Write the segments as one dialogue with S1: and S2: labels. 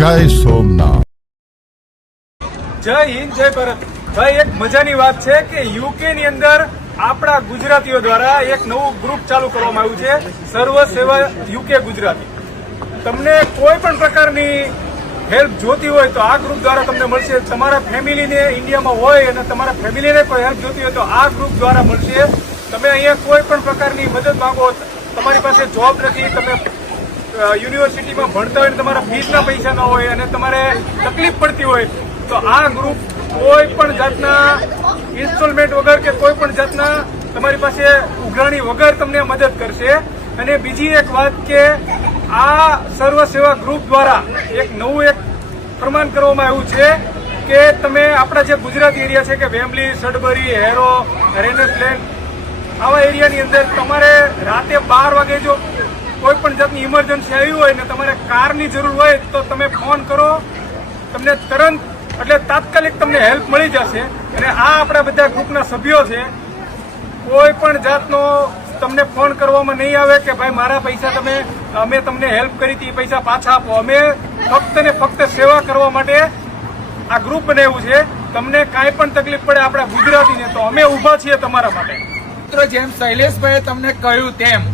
S1: જય સોમનાથ.
S2: જય હિન્દ, જય ભારત. ભાઈ, એક મજાની વાત છે કે યુકે ની અંદર આપણા ગુજરાતીઓ દ્વારા એક નવું ગ્રુપ ચાલુ કરવામાં આવ્યું છે, સર્વ સેવા યુકે ગુજરાતી. તમને કોઈ પણ પ્રકારની હેલ્પ જોતી હોય તો આ ગ્રુપ દ્વારા તમને મળશે. તમારા ફેમિલીને ઇન્ડિયામાં હોય અને તમારા ફેમિલીને કોઈ હેલ્પ જોતી હોય તો આ ગ્રુપ દ્વારા મળશે. તમે અહીંયા કોઈ પણ પ્રકારની મદદ માંગો, તમારી પાસે જોબ નથી, તમે યુનિવર્સિટીમાં ભણતા હોય તમારા ફીસના પૈસા ન હોય અને તમારે તકલીફ પડતી હોય, તો આ ગ્રુપ કોઈ પણ જાતના ઇન્સ્ટોલમેન્ટ વગર કે કોઈ પણ જાતના તમારી પાસે ઉઘરાણી વગર તમને મદદ કરશે. અને બીજી એક વાત કે આ સર્વ સેવા ગ્રુપ દ્વારા એક નવું એક પ્રમાણ કરવામાં આવ્યું છે કે તમે આપણા જે ગુજરાત એરિયા છે કે વેમ્બલી સડબરી, હેરો રેનસલેન્ડ આવા એરિયાની અંદર તમારે રાતે બાર વાગે જો કોઈ પણ જાતની ઇમરજન્સી આવી હોય ને તમારે કારની જરૂર હોય તો તમે ફોન કરો. તમને તરંત, એટલે તાત્કાલિક તમને હેલ્પ મળી જશે. અને આ આપણા બધા ગ્રુપના સભ્યો છે. કોઈ પણ જાતનો તમને ફોન કરવામાં નહીં આવે કે ભાઈ મારા પૈસા તમે, અમે તમને હેલ્પ કરી હતી, એ પૈસા પાછા આપો. અમે ફક્ત ને ફક્ત સેવા કરવા માટે આ ગ્રુપ બનાવ્યું છે. તમને કાંઈ પણ તકલીફ પડે આપણા ગુજરાતીને, તો અમે ઊભા છીએ તમારા માટે.
S3: મિત્રો, જેમ શૈલેષભાઈએ તમને કહ્યું તેમ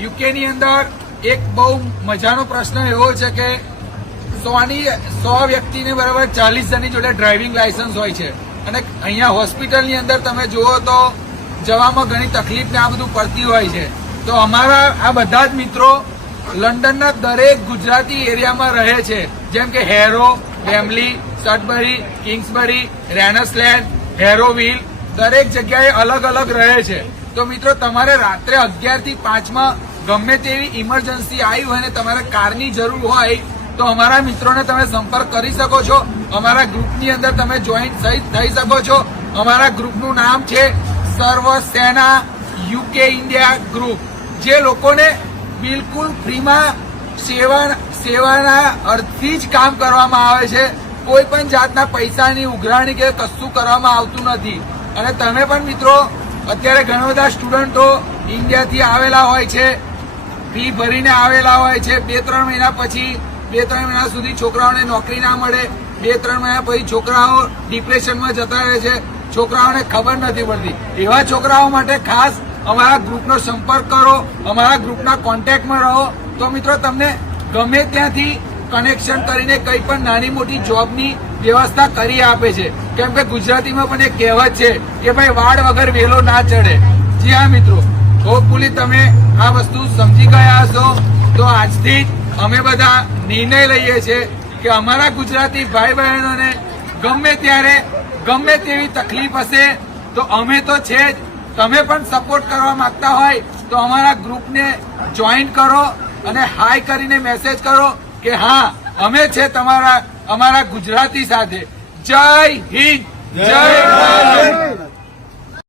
S3: યુકે ની અંદર એક બહુ મજાનો પ્રશ્ન એવો છે કે સોની, સો વ્યક્તિને બરાબર ચાલીસ જણની જોડે ડ્રાઇવિંગ લાયસન્સ હોય છે. અને અહીંયા હોસ્પિટલની અંદર તમે જુઓ તો જવામાં ઘણી તકલીફ ને આ બધું પડતી હોય છે. તો અમારા આ બધા જ મિત્રો લંડનના દરેક ગુજરાતી એરિયામાં રહે છે. જેમ કે હેરો ડેમલી સટબરી કિંગ્સબરી, રેનસલેન્ડ, હેરોવિલ, દરેક જગ્યાએ અલગ અલગ રહે છે. તો મિત્રો, તમારે રાત્રે અગિયારથી પાંચમાં ગમે તેવી ઇમરજન્સી આવી હોય ને તમારે કારની જરૂર હોય, તો અમારા મિત્રોને તમે સંપર્ક કરી શકો છો. અમારા ગ્રુપની અંદર તમે જોઈન્ટ થઈ શકો છો. અમારા ગ્રુપનું નામ છે સર્વ સેના યુકે ઇન્ડિયા ગ્રુપ. જે લોકોને બિલકુલ ફ્રીમાં સેવા સેવાના અર્થથી જ કામ કરવામાં આવે છે. કોઈ પણ જાતના પૈસાની ઉઘરાણી કે કશું કરવામાં આવતું નથી. અને તમે પણ મિત્રો અત્યારે ઘણા બધા સ્ટુડન્ટો ઇન્ડિયાથી આવેલા હોય છે, ફી ભરીને આવેલા હોય છે. બે, ત્રણ મહિના પછી, બે, ત્રણ મહિના સુધી છોકરાઓને નોકરી ના મળે. બે, ત્રણ મહિના પછી છોકરાઓ ડિપ્રેશનમાં જતા રહે છે. છોકરાઓને ખબર નથી પડતી. એવા છોકરાઓ માટે ખાસ અમારા ગ્રુપનો સંપર્ક કરો, અમારા ગ્રુપના કોન્ટેક્ટમાં રહો. તો મિત્રો, તમને ગમે ત્યાંથી કનેક્શન કરીને કંઈ પણ નાની મોટી જોબની વ્યવસ્થા કરી આપે છે. કેમ કે ગુજરાતીમાં પણ એક કહેવત છે કે ભાઈ વાડ વગર વેલો ના ચડે. જી હા, મિત્રો. હોપફુલી તમે આ વસ્તુ સમજી ગયા હશો. તો આજથી અમે બધા નિર્ણય લઈએ છીએ કે અમારા ગુજરાતી ભાઈ બહેનોને ગમે ત્યારે, ગમે તેવી તકલીફ હશે, તો અમે તો છે જ. તમે પણ સપોર્ટ કરવા માંગતા હોય, તો અમારા ગ્રુપને જોઈન કરો અને હાય કરીને મેસેજ કરો કે હા અમે છે તમારા અમારા ગુજરાતી સાથે. જય હિન્દ. જય ભારત.